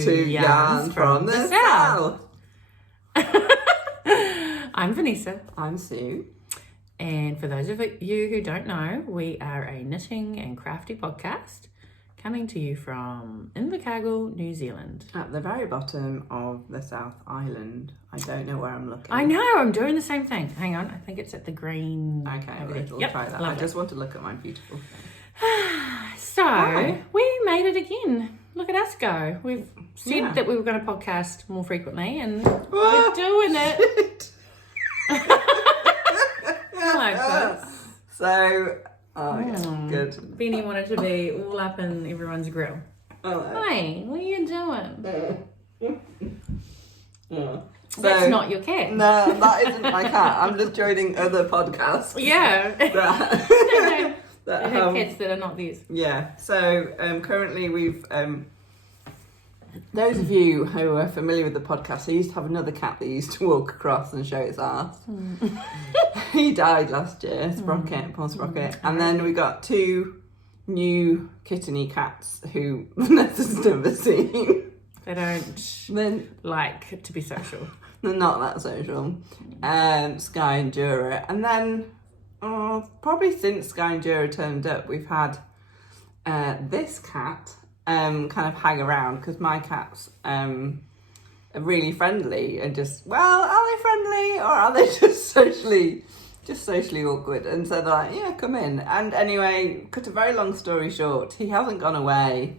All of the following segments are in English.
to Yarns from the South. I'm Vanessa. I'm Sue. And for those of you who don't know, we are a knitting and crafty podcast coming to you from Invercargill, New Zealand. At the very bottom of the South Island. I don't know where I'm looking. I know, I'm doing the same thing. Hang on, I think it's at the green. Okay, we'll try that. Lovely. I just want to look at my beautiful thing. So, we made it again. Look at us go. We've said that we were going to podcast more frequently, and we're doing it. Hello, folks. So, good. Benny wanted to be all up in everyone's grill. Hello. Hey, what are you doing? So, That's not your cat. No, that isn't my cat. I'm just joining other podcasts. Yeah. That have cats that are not theirs. Yeah. So currently we've those of you who are familiar with the podcast, I used to have another cat that used to walk across and show its ass. He died last year, Sprocket, poor Sprocket. And then we got two new kitteny cats who Vanessa's never seen. They don't like to be social. They're not that social. Skeindeer. And then probably since Skeindeer turned up, we've had this cat kind of hang around because my cats are really friendly and just, well, are they friendly or are they just socially awkward? And so they're like, yeah, come in. And anyway, cut a very long story short, he hasn't gone away.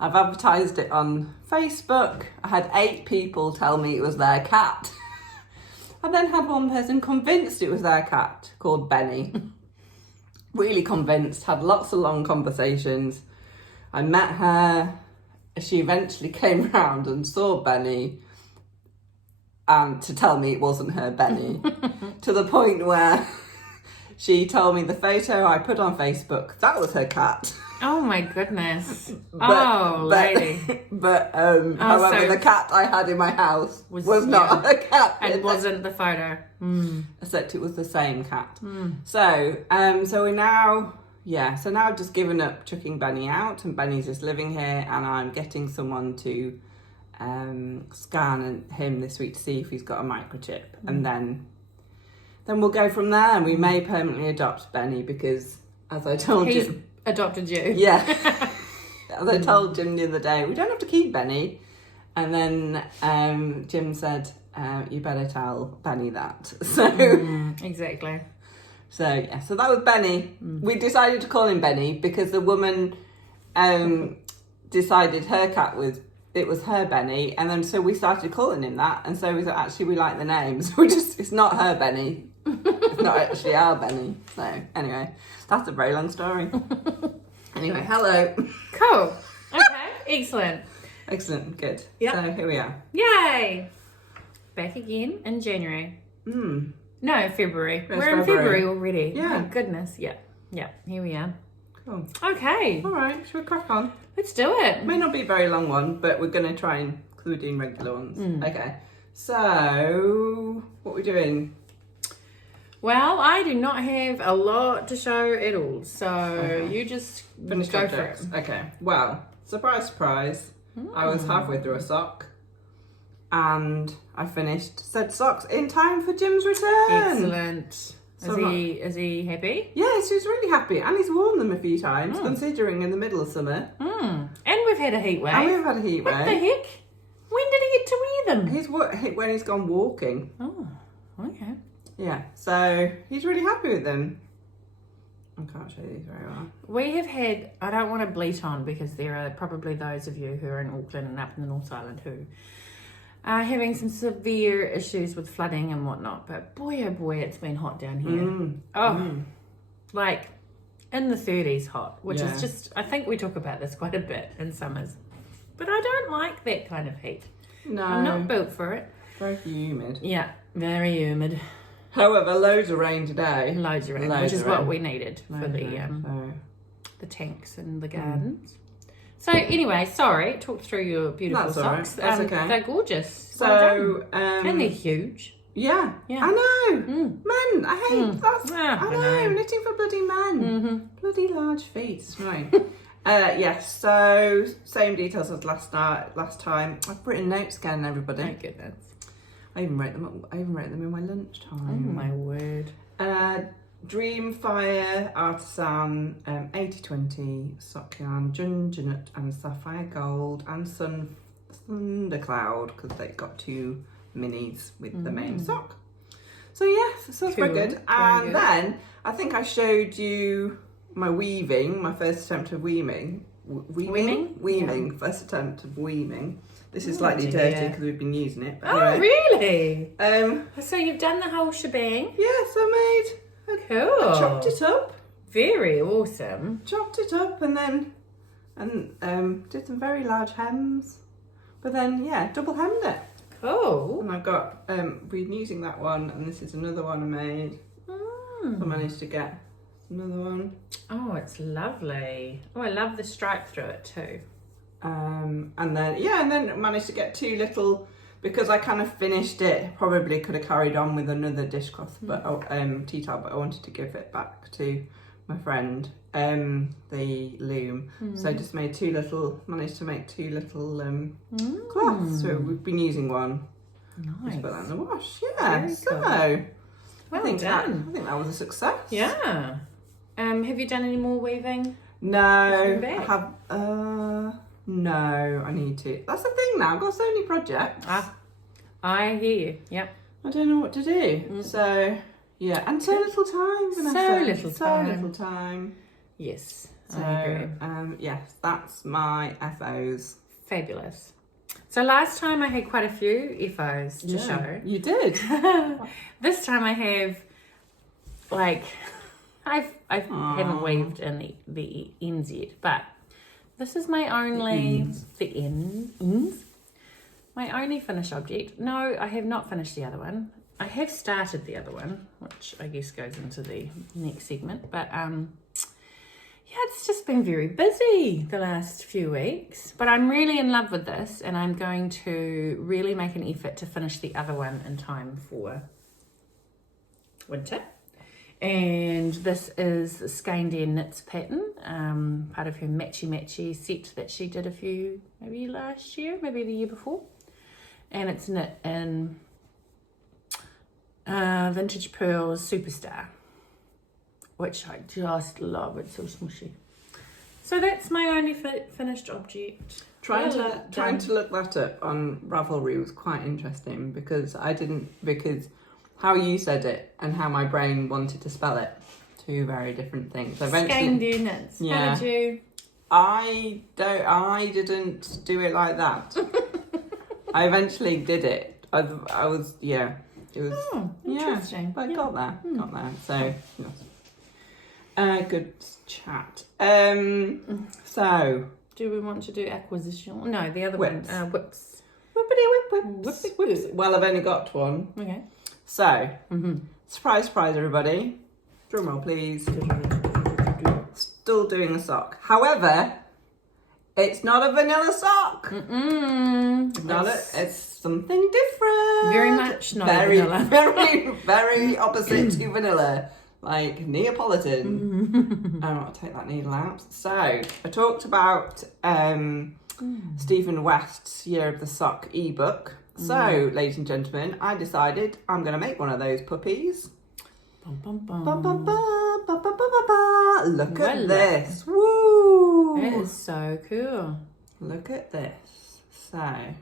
I've advertised it on Facebook. I had 8 people tell me it was their cat. I then had one person convinced it was their cat, called Benny. Really convinced, had lots of long conversations. I met her. She eventually came round and saw Benny and to tell me it wasn't her Benny. To the point where she told me the photo I put on Facebook, that was her cat. Oh my goodness. Lady. However, the cat I had in my house was not her cat. And wasn't the photo. Except it was the same cat. So we're now, so now I've just given up chucking Benny out and Benny's just living here and I'm getting someone to scan him this week to see if he's got a microchip. And then we'll go from there and we may permanently adopt Benny because, as I told you... adopted you. Yeah. As I told Jim the other day, we don't have to keep Benny. And then Jim said, you better tell Benny that. So exactly. So that was Benny. We decided to call him Benny because the woman decided her cat was her Benny, and then so we started calling him that, and so we thought actually we like the name, so it's not her Benny. It's not actually our Benny. So anyway, that's a very long story. Anyway, hello. Cool. Okay, excellent. Good. Yep. So here we are. Yay! Back again in January. No, February. We're in February already. Yeah. My goodness. Yeah. Here we are. Cool. Okay. All right, shall we crack on? Let's do it. May not be a very long one, but we're going to try and, because we're doing regular ones. Okay. So, what are we doing? Well, I do not have a lot to show at all, so you just Finish go objects. for it. Okay. Well, surprise. I was halfway through a sock, and I finished said socks in time for Jim's return. Excellent. So is he happy? Yes, he's really happy, and he's worn them a few times, considering in the middle of summer. And we've had a heat wave. And we've had a heat wave. What the heck? When did he get to wear them? When he's gone walking. Oh, okay. Yeah, so he's really happy with them. I can't show these very well. We have had, I don't want to bleat on because there are probably those of you who are in Auckland and up in the North Island who are having some severe issues with flooding and whatnot. But boy, oh boy, it's been hot down here. Like in the 30s hot, which is just, I think we talk about this quite a bit in summers. But I don't like that kind of heat. No. I'm not built for it. Very humid. Yeah, very humid. However, loads of rain today. Loads of rain, which is what we needed for the tanks and the gardens. So anyway, sorry, talk through your beautiful socks. That's okay. They're gorgeous. So, and they're huge. Yeah, I know. Men, I hate that. I know, knitting for bloody men. Bloody large feet, right. Yes, so same details as last time. I've written notes again, everybody. Thank goodness. I even wrote them in my lunchtime. Oh my word. Dreamfire, Artisan, 8020, Sock Yarn, gingernut and Saphiregold, and Thundercloud, because they've got 2 minis with the main sock. So yes, so that's very good. And then I think I showed you my weaving, my first attempt of weaving. Weaving, first attempt of weaving. This is slightly dirty because we've been using it. But anyway. Really? So you've done the whole shebang? Yes, I chopped it up. Very awesome. Chopped it up and then did some very large hems. But then double hemmed it. Cool. And I've got been using that one, and this is another one I made. So I managed to get another one. Oh, it's lovely. Oh, I love the stripe through it too. And then managed to get 2 little, because I kind of finished it. Probably could have carried on with another dishcloth, but tea towel, but I wanted to give it back to my friend, the loom. So I just made managed to make 2 little cloths. So we've been using one. Nice. Just put that in the wash. Yeah. Very so cool. I think that was a success. Yeah. Have you done any more weaving? No, I have. No, I need to. That's the thing now. I've got so many projects. I hear you. Yep. I don't know what to do. So yeah, and so little time, Vanessa. So little time. Yes, So I agree. yes, that's my FOs. Fabulous. So last time I had quite a few FOs to show. You did. This time I have, I haven't weaved in the ends yet, but this is my only my only finished object. No, I have not finished the other one. I have started the other one, which I guess goes into the next segment, but it's just been very busy the last few weeks, but I'm really in love with this, and I'm going to really make an effort to finish the other one in time for winter. And this is the Skeindeer knits pattern, part of her matchy set that she did maybe last year, maybe the year before, and it's knit in Vintage Purls Superstar, which I just love. It's so smushy. So that's my only finished object. Trying to look that up on Ravelry was quite interesting, because how you said it and how my brain wanted to spell it, 2 very different things. Skeindeer knits. Yeah. How did you? I didn't do it like that. I eventually did it. It was interesting. But I got there. So good chat. So do we want to do acquisition? No, the other whips. one. Whips. Whips. Well, I've only got one. Okay. So, surprise, everybody. Drum roll, please. Still doing a sock. However, it's not a vanilla sock. It's something different. Very much not vanilla. Very opposite to vanilla. Like Neapolitan. I want to take that needle out. So, I talked about Stephen West's Year of the Sock ebook. So, ladies and gentlemen, I decided I'm going to make one of those puppies. Look at this. Woo! It is so cool. Look at this. So,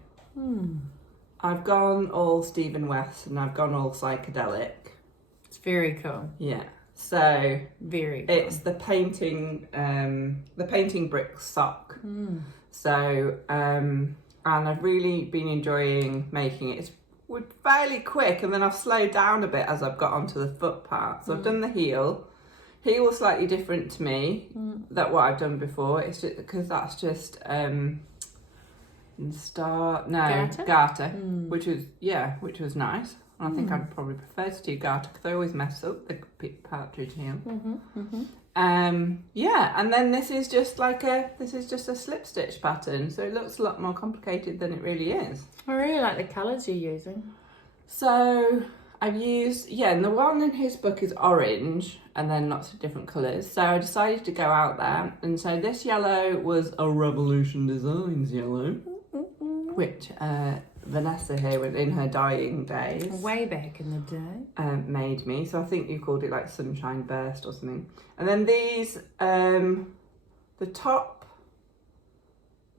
I've gone all Stephen West and I've gone all psychedelic. It's very cool. Yeah. So, very cool. It's the painting brick sock. So, and I've really been enjoying making it. It's fairly quick, and then I've slowed down a bit as I've got onto the foot part. So I've done the heel. Heel was slightly different to me than what I've done before. It's just because that's just garter, which was nice. And I think I'd probably prefer to do garter because I always mess up the partridge heel. And then this is just a slip stitch pattern, so it looks a lot more complicated than it really is. I really like the colours you're using. So I've used, and the one in his book is orange and then lots of different colours. So I decided to go out there. And so this yellow was a Revolution Designs yellow, which Vanessa here, in her dying days, way back in the day, made me. So I think you called it like Sunshine Burst or something. And then these, the top,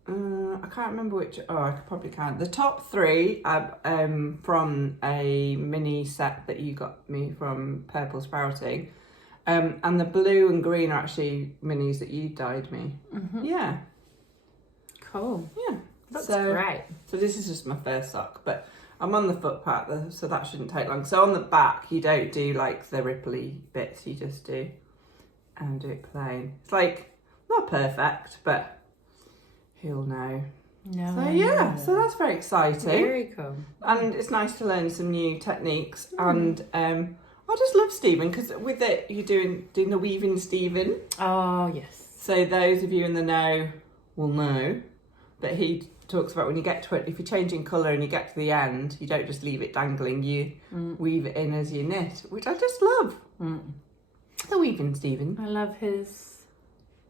I can't remember which. Oh, I probably can't. The top three are from a mini set that you got me from Purple Sprouting, and the blue and green are actually minis that you dyed me. Mm-hmm. Yeah. Cool. Yeah. That's great. So this is just my first sock, but I'm on the foot part, so that shouldn't take long. So on the back, you don't do like the ripply bits. You just do it plain. It's like not perfect, but who'll know. No. So yeah, so that's very exciting. Very cool. And it's nice to learn some new techniques. And I just love Stephen, because with it you're doing the weaving Stephen. Oh yes. So those of you in the know will know that he talks about when you get to it, if you're changing colour and you get to the end, you don't just leave it dangling, you weave it in as you knit, which I just love. The weaving Stephen. I love his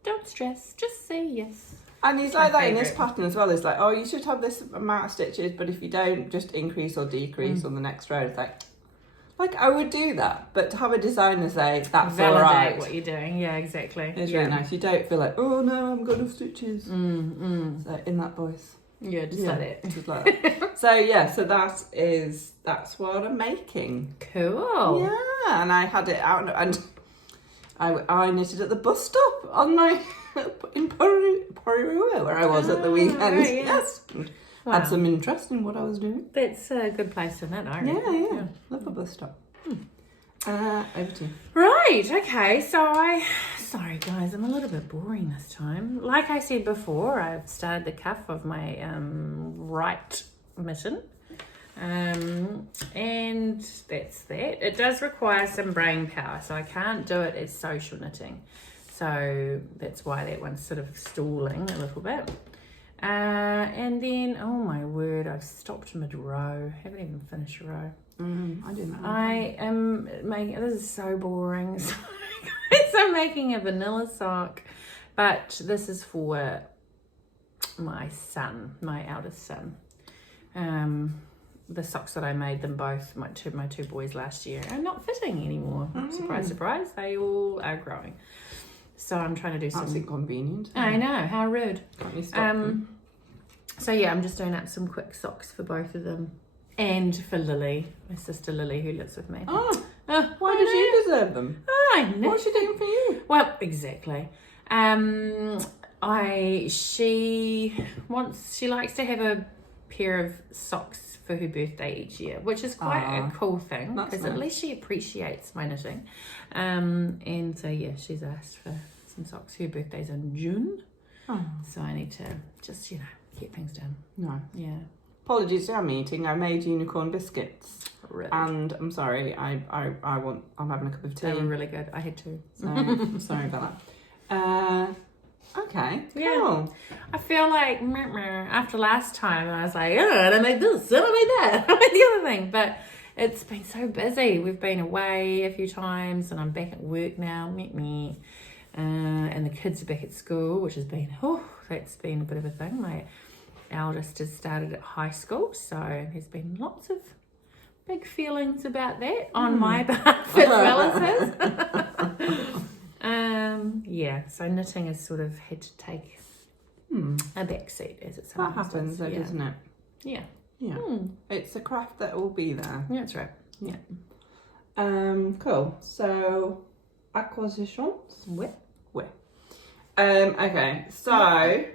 don't stress, just say yes. And he's like that in this pattern as well. It's like, oh, you should have this amount of stitches, but if you don't, just increase or decrease on the next row. It's like I would do that, but to have a designer say that's validate all right, what you're doing. Yeah, exactly. it's really nice. You don't feel like, oh no, I've got enough stitches. So in that voice. Yeah, just like that. Just like that. So yeah, so that's what I'm making. Cool. Yeah, and I had it out and I knitted at the bus stop on my in Purls, where I was at the weekend. Right, yeah. Yes, had some interest in what I was doing. That's a good place to knit, I reckon. Yeah, love a bus stop. Over to you. Right, okay, so sorry guys, I'm a little bit boring this time. Like I said before, I've started the cuff of my right mitten. And that's that. It does require some brain power, so I can't do it as social knitting. So that's why that one's sort of stalling a little bit. And then, oh my word, I've stopped mid-row. Haven't even finished a row. I didn't. I am making, this is so boring. So I'm making a vanilla sock, but this is for my son, my eldest son. The socks that I made them both, my two boys last year, are not fitting anymore. Surprise, surprise, they all are growing. So I'm trying to do That's inconvenient. I know, how rude. Can't you stop them? So yeah, I'm just doing up some quick socks for both of them. And for Lily, my sister Lily, who lives with me. Oh, why does she deserve them? I know. What's she doing for you? Well, exactly. She likes to have a pair of socks for her birthday each year, which is quite a cool thing, because at least she appreciates my knitting. And so yeah, she's asked for some socks. Her birthday's in June, so I need to just get things done. No. Yeah. Apologies, I'm eating. I made unicorn biscuits. Really? And I'm sorry, I'm having a cup of tea. They were really good. I had two. So I'm sorry about that. Okay, cool. Yeah. I feel like after last time I was like, oh, I don't make this, I don't make that, I don't make the other thing. But it's been so busy. We've been away a few times and I'm back at work now. And the kids are back at school, which has been, that's been a bit of a thing. My eldest has started at high school, so there's been lots of big feelings about that on my behalf as well as his. Yeah, so knitting has sort of had to take a back seat as it sometimes That happens, though, doesn't it? Yeah. Yeah. It's a craft that will be there. Yeah, that's right. Yeah. Cool. So, acquisitions. Where? Okay, so...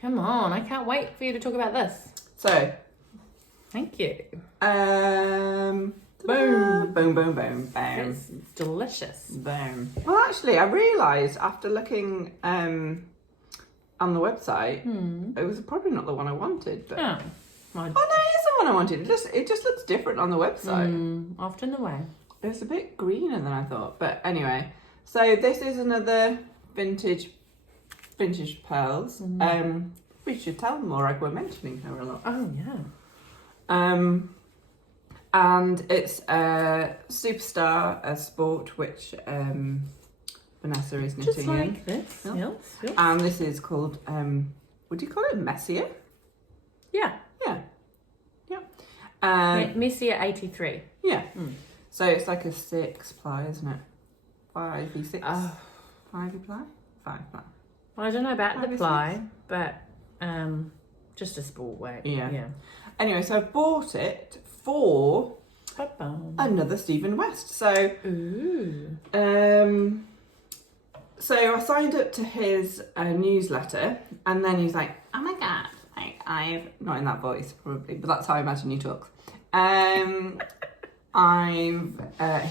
Come on, I can't wait for you to talk about this. So... Thank you. Boom, boom, boom, boom, boom. It's delicious. Boom. Well, actually, I realised after looking on the website, it was probably not the one I wanted. But... Oh, no, it is the one I wanted. It just looks different on the website. Often the way. It's a bit greener than I thought. But anyway, so this is another vintage Purls. We should tell them more, like we're mentioning her a lot. Oh, yeah. And it's a Superstar, a sport, which Vanessa is knitting Just like this. Yeah. Yes. And this is called, would you call it Messier? Yeah. Yeah. Messier 83. Yeah. So it's like a 6-ply, isn't it? 5v6. 5 ply? 5 ply. Well, I don't know about the 5v6. ply, but just a sport weight. Yeah. Anyway, so I bought it for another Stephen West. So, so I signed up to his newsletter, and then he's like, "Oh my god, like I've not in that voice probably, but that's how I imagine he talks."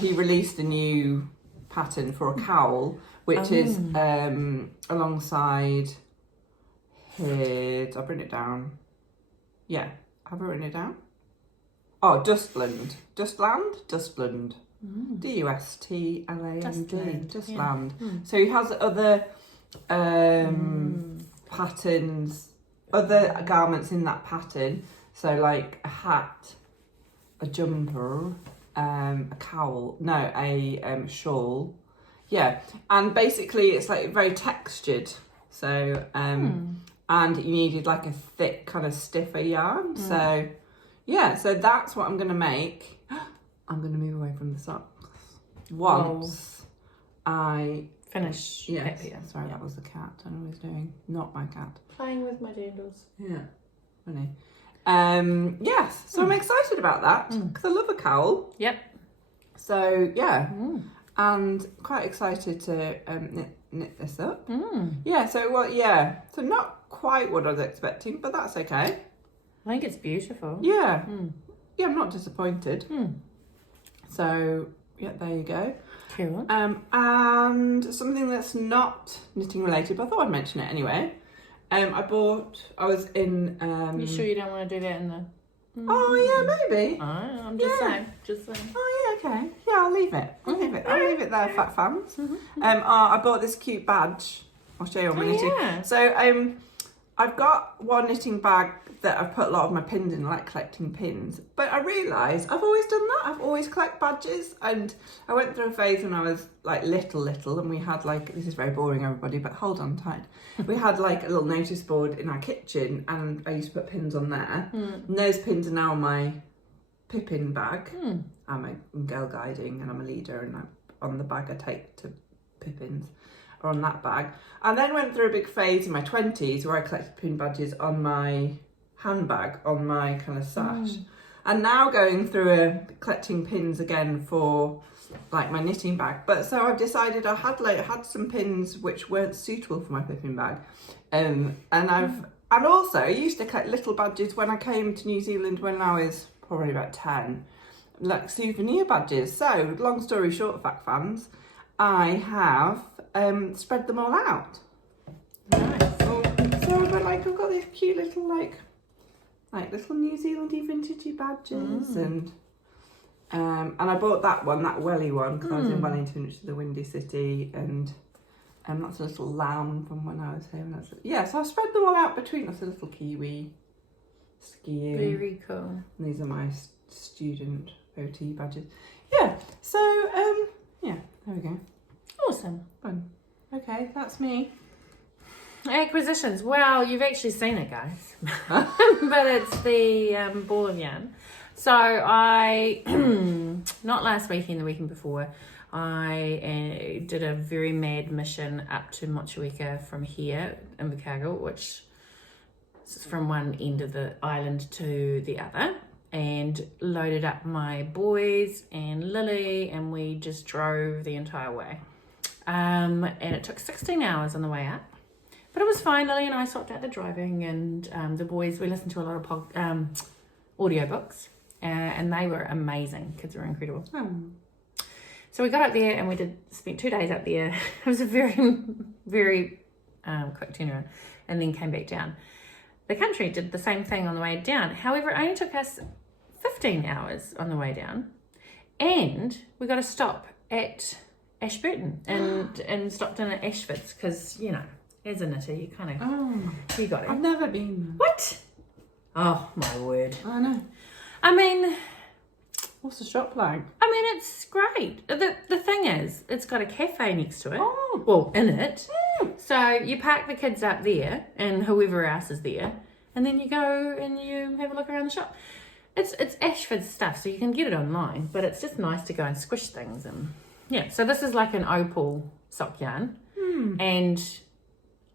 He released a new pattern for a cowl, which is alongside his. I've written it down. Yeah, have I written it down? Oh, Dustland. Dustland? Dustland. Dustland. Dustland. Yeah. So he has other patterns, other garments in that pattern. So like a hat, a jumper, a cowl, a shawl. Yeah. And basically it's like very textured. So, and you needed like a thick kind of stiffer yarn. So yeah, so that's what I'm going to make. I'm going to move away from the socks once I finish. Yes, sorry, that was the cat. I don't know what he's doing. Not my cat. Playing with my dandles. Yeah, funny. Yes, so I'm excited about that because I love a cowl. Yep. So yeah, and quite excited to knit this up. Yeah, so not quite what I was expecting, but that's okay. I think it's beautiful. Yeah, yeah, I'm not disappointed. So yeah, there you go. Cool. And something that's not knitting related, but I thought I'd mention it anyway. I was in. You sure you don't want to do that in the? Oh yeah, maybe. I'm just saying. Oh yeah, okay. Yeah, I'll leave it. I'll leave it there, fat fans. I bought this cute badge. I'll show you on my knitting. Yeah. So I've got one knitting bag that I've put a lot of my pins in, like collecting pins. But I realised I've always done that. I've always collected badges. And I went through a phase when I was like little, and we had like, this is very boring everybody, but hold on tight. We had like a little notice board in our kitchen and I used to put pins on there. And those pins are now on my Pippin bag. I'm a girl guiding and I'm a leader, and on the bag I take to Pippins. Or on that bag. And then went through a big phase in my 20s where I collected pin badges on my handbag, on my kind of sash. And now going through collecting pins again for like my knitting bag. But so I've decided I had some pins which weren't suitable for my Pippin bag. And also I used to collect little badges when I came to New Zealand when I was probably about 10. Like souvenir badges. So long story short, fact fans, I have spread them all out. Nice. So I've got these cute little like little New Zealandy vintagey badges, and I bought that welly one because I was in Wellington, which is a windy city, and that's a little lamb from when I was here. So I've spread them all out between us. A little kiwi skiing. Very cool. And these are my student OT badges. Yeah. So yeah, there we go. Awesome. Fun. Okay, that's me. Acquisitions. Well, you've actually seen it, guys. But it's the ball of yarn. So I, not last weekend, the weekend before, I did a very mad mission up to Motueka from here in Invercargill, which is from one end of the island to the other, and loaded up my boys and Lily, and we just drove the entire way. And it took 16 hours on the way up, but it was fine. Lily and I sorted out the driving, and the boys, we listened to a lot of audiobooks, and they were amazing. Kids were incredible. So we got up there and we spent 2 days up there. It was a very, very quick turnaround, and then came back down. The country did the same thing on the way down. However, it only took us 15 hours on the way down, and we got a stop at Ashburton and stopped in at Ashfords because, you know, as a knitter, you kind of, you got it. I've never been there. What? Oh, my word. I know. I mean, What's the shop like? I mean, it's great. The thing is, it's got a cafe next to it. Oh. Well, in it. So you park the kids up there and whoever else is there, and then you go and you have a look around the shop. It's Ashford stuff, so you can get it online, but it's just nice to go and squish things. And yeah, so this is like an Opal sock yarn, and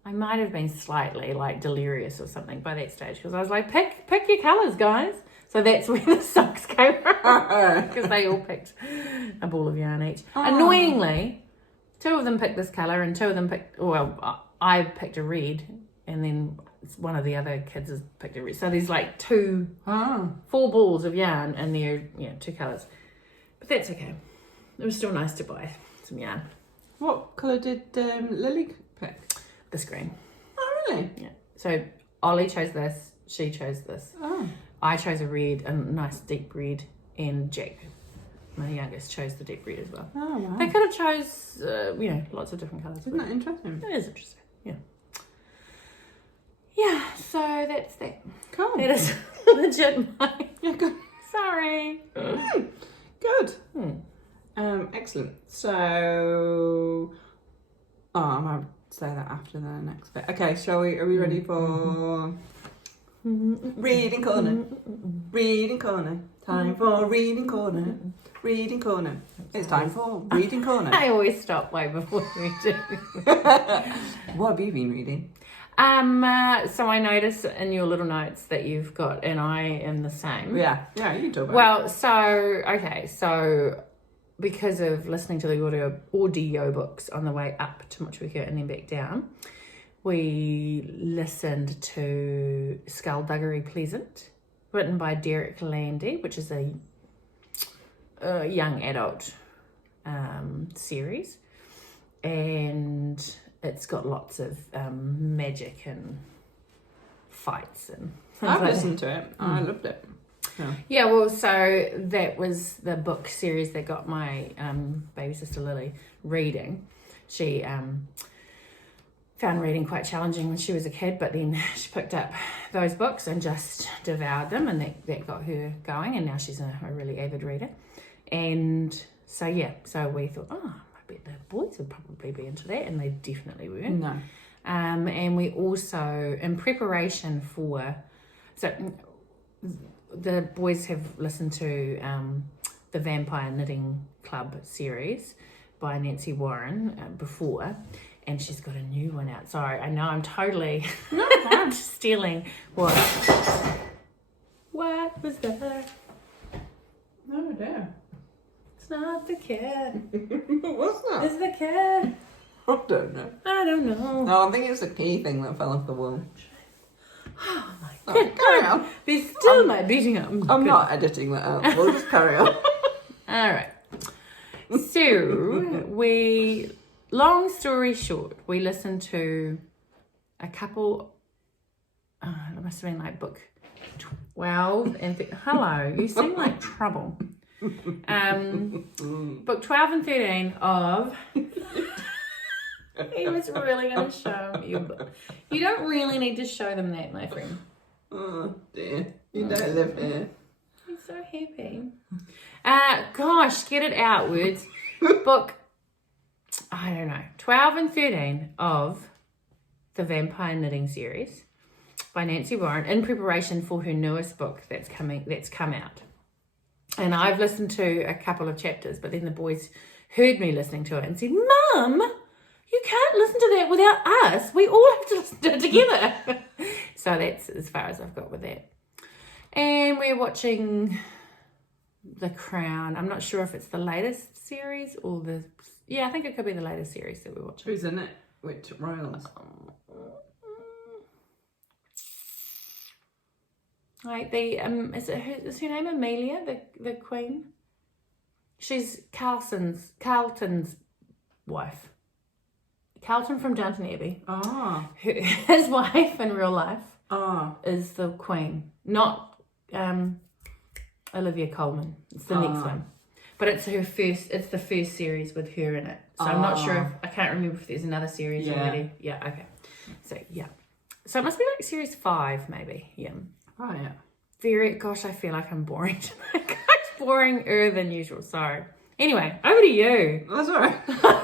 I might have been slightly like delirious or something by that stage because I was like, pick your colours, guys. So that's where the socks came from, because they all picked a ball of yarn each. Annoyingly, 2 of them picked this colour and 2 of them picked, well, I picked a red, and then one of the other kids has picked a red. So there's like 4 balls of yarn and they're 2 colours. But that's okay. It was still nice to buy some yarn. What colour did Lily pick? This green. Oh, really? Yeah. So Ollie chose this, she chose this. Oh. I chose a red, a nice deep red, and Jack, my youngest, chose the deep red as well. Oh, wow. They could have chose, lots of different colours. Isn't that interesting? It is interesting, yeah. Yeah, so that's that. Cool. That is legit mine. Yeah, good. Sorry. Good. Excellent. So, I might say that after the next bit. Okay, are we ready for reading corner? Reading corner. Time for reading corner. Reading corner. It's time for reading corner. I always stop way before we do. What have you been reading? So I notice in your little notes that you've got, and I am the same. Yeah, you can talk about it. So because of listening to the audio books on the way up to Motueka and then back down, we listened to Skullduggery Pleasant, written by Derek Landy, which is a young adult series, and it's got lots of magic and fights and things I've like listened to it. I loved it. Yeah, well, so that was the book series that got my baby sister Lily reading. She found reading quite challenging when she was a kid, but then she picked up those books and just devoured them, and that got her going, and now she's a really avid reader. And so we thought, I bet the boys would probably be into that, and they definitely were. No. And we also, in preparation for, the boys have listened to the Vampire Knitting Club series by Nancy Warren before, and she's got a new one out. Sorry, I know I'm totally stealing what was that? No idea. It's not the cat. What's that? It's the cat. I don't know. I don't know. No, I think it's a key thing that fell off the wall. Oh my Right, carry on. There's still my beating up. I'm not editing that out. We'll just carry on. All right. So long story short, we listened to a couple. It must have been like book 12 and hello. You seem like trouble. Book 12 and 13 of. He was really going to show you, but you don't really need to show them that, my friend. Oh dear, you don't live here. I'm so happy. Gosh, get it out, words. Book, I don't know, 12 and 13 of the Vampire Knitting series by Nancy Warren in preparation for her newest book that's come out. And I've listened to a couple of chapters, but then the boys heard me listening to it and said, Mum, you can't listen to that without us. We all have to listen to it together. So that's as far as I've got with that. And we're watching The Crown. I'm not sure if it's the latest series or I think it could be the latest series that we're watching. Who's in it? Which royals? Like is her name Amelia, the Queen? She's Carlton's wife. Carlton from Downton Abbey. Ah. His wife in real life is the Queen, not Olivia Colman. It's the next one. But it's the first series with her in it. So I'm not sure I can't remember if there's another series already. Yeah, okay. So So it must be like series 5 maybe. Yeah. Oh yeah. Gosh, I feel like I'm boring tonight. Boringer than usual. Sorry. Anyway, over to you. That's all right. Over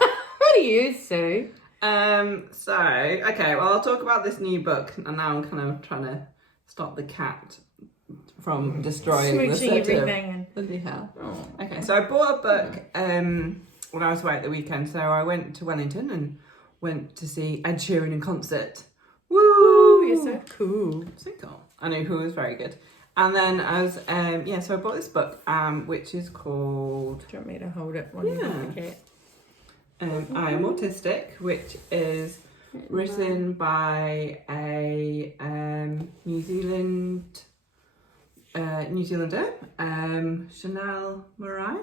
to you, Sue. Okay, well, I'll talk about this new book, and now I'm kind of trying to stop the cat from destroying the Smooching setup. everything. Bloody hell. Oh. Okay, so I bought a book when I was away at the weekend. So I went to Wellington and went to see Ed Sheeran in concert. Woo! You're so cool. So cool. I know who was very good. And then I was, so I bought this book, which is called Do you want me to hold it while you look at it? I Am Autistic, which is written by a New Zealander, Chanel Murray.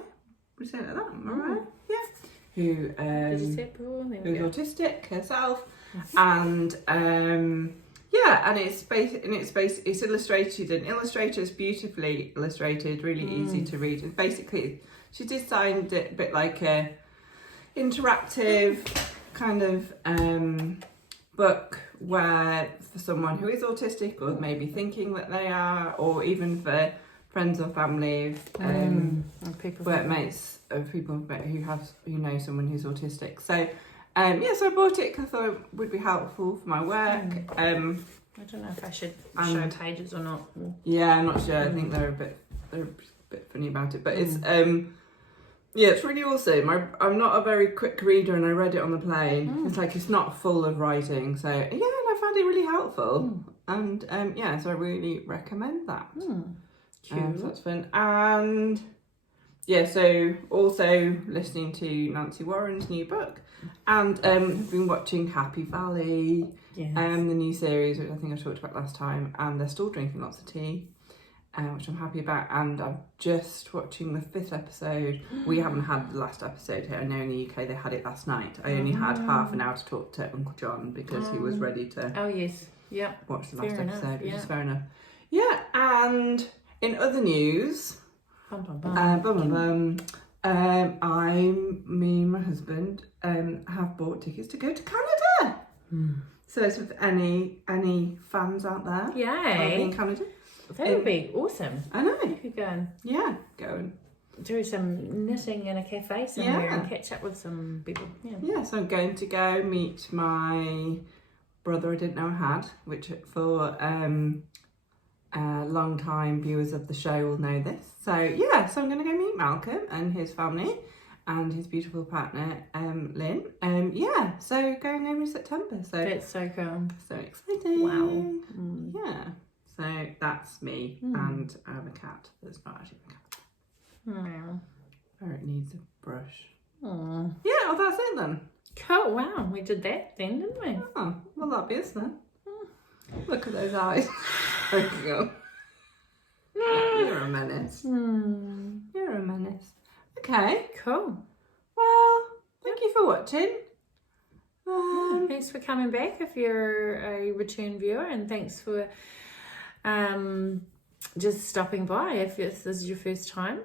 We say it like that, Murray, yeah. Who Did you say it before? who's autistic herself, and and it's illustrated, and Illustrator is beautifully illustrated, really easy to read. And basically, she designed it a bit like a interactive kind of book where for someone who is autistic or maybe thinking that they are, or even for friends or family, workmates of people who know someone who's autistic. So so I bought it because I thought it would be helpful for my work. I don't know if I should show pages or not. Yeah, I'm not sure. I think they're a bit funny about it, but it's it's really awesome. I'm not a very quick reader, and I read it on the plane. It's not full of writing, so and I found it really helpful. And so I really recommend that. Cute. So that's fun. And so also listening to Nancy Warren's new book, and been watching Happy Valley, Yes. the new series, which I think I talked about last time, and they're still drinking lots of tea, which I'm happy about. And I'm just watching the 5th episode. We haven't had the last episode here. I know in the UK they had it last night. I only had half an hour to talk to Uncle John because he was ready to watch the last episode, which is fair enough. Yeah, and in other news, me and my husband have bought tickets to go to Canada. So if any fans out there in Canada, that would be awesome. I know. You could go and go and do some knitting in a cafe somewhere and catch up with some people. So I'm going to go meet my brother I didn't know I had, which for long time viewers of the show will know this. So so I'm going to go meet Malcolm and his family and his beautiful partner Lynn. So going over in September. So that's so cool. So exciting. Wow. Yeah. So that's me, and I have a cat that's not actually a cat. Or it needs a brush. Yeah, well that's it then. Cool. Wow, we did that then, didn't we? Oh, well that'll be us then. Look at those eyes. There you go. You're a menace. You're a menace. Okay. Cool. Well, thank you for watching. Thanks for coming back if you're a return viewer, and thanks for just stopping by if this is your first time.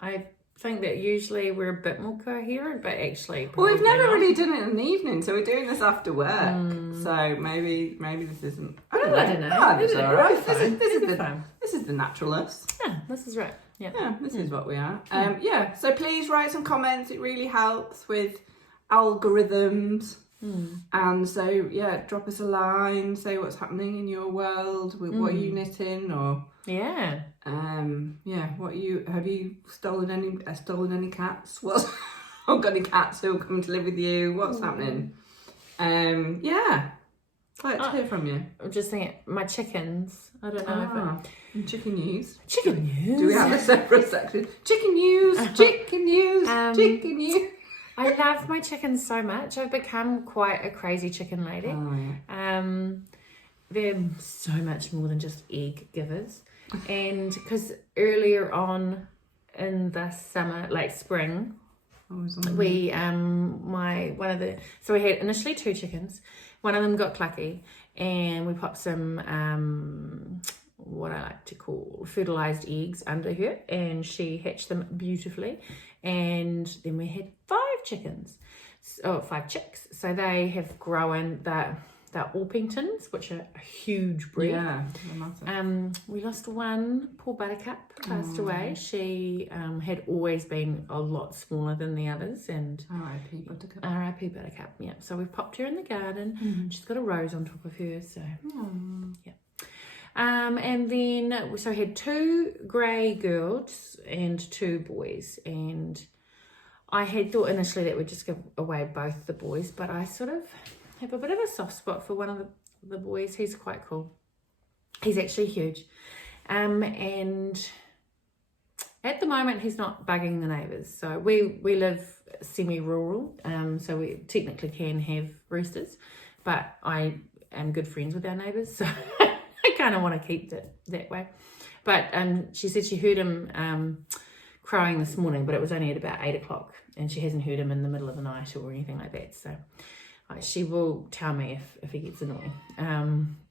I think that usually we're a bit more coherent, but actually we've never really done it in the evening, so we're doing this after work. So maybe this isn't. I don't know. Oh, it's all right. This is the natural us. Yeah, this is right. Yeah, this is what we are. So please write some comments. It really helps with algorithms. And so drop us a line, say what's happening in your world, what are you knitting, or what have you stolen any cats? What or got any cats who will come to live with you? What's happening? I'd like to hear from you. I'm just thinking my chickens. I don't know if chicken news. Chicken news. Do we have a separate section? Chicken news. Chicken news. Chicken news. I love my chickens so much. I've become quite a crazy chicken lady. They're so much more than just egg givers. And because earlier on in the summer, like spring, we we had initially 2 chickens. One of them got clucky, and we popped some what I like to call fertilized eggs under her, and she hatched them beautifully. And then we had 5 chicks. So they have grown. the Orpingtons, which are a huge breed. Yeah, they're massive. We lost one, poor Buttercup, passed away. She had always been a lot smaller than the others, and R.I.P. Buttercup. R.I.P. Buttercup, yeah. So we've popped her in the garden. She's got a rose on top of her, so yeah. And then, so I had 2 grey girls and 2 boys, and I had thought initially that we'd just give away both the boys, but I sort of have a bit of a soft spot for one of the boys. He's quite cool. He's actually huge. And at the moment, he's not bugging the neighbours. So we live semi-rural, so we technically can have roosters, but I am good friends with our neighbours, so I kind of want to keep it that way. But she said she heard him crowing this morning, but it was only at about 8 o'clock, and she hasn't heard him in the middle of the night or anything like that. So she will tell me if he gets annoying.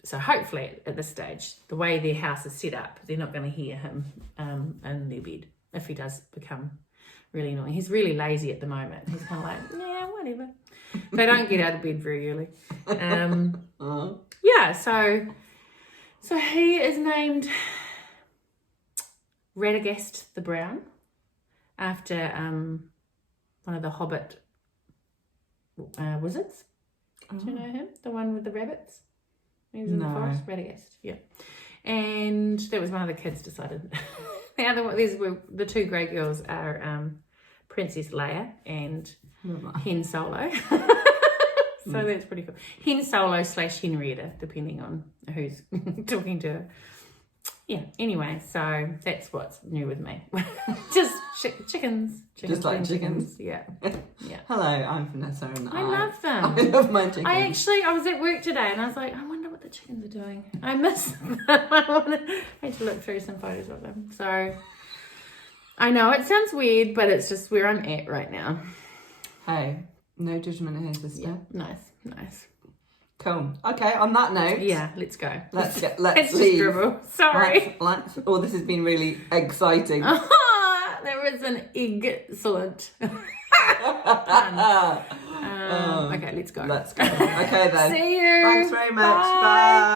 So hopefully at this stage, the way their house is set up, they're not going to hear him in their bed if he does become really annoying. He's really lazy at the moment. He's kind of like, yeah, whatever. They don't get out of bed very early. Yeah, so he is named Radagast the Brown, after one of the Hobbit wizards. Do you know him? The one with the rabbits? He was in the forest. Radagast, yeah. And that was one of the kids decided. The other one, the 2 grey girls are Princess Leia and Hen Solo. So that's pretty cool. Hen Solo / Henrietta, depending on who's talking to her. Yeah, anyway, so that's what's new with me. Just chickens. Just like chickens. Yeah. Yeah. Hello, I'm Vanessa, and I love them. I love my chickens. I was at work today and I was like, I wonder what the chickens are doing. I miss them. I had to look through some photos of them. So I know it sounds weird, but it's just where I'm at right now. Hey, no judgment here, sister. Yeah, nice. Cool. Okay, on that note. Yeah, let's go. Let's it's leave. Just dribble. Sorry. Oh, this has been really exciting. That was an excellent pun. Okay, let's go. Let's go. Okay then. See you. Thanks very much. Bye. Bye.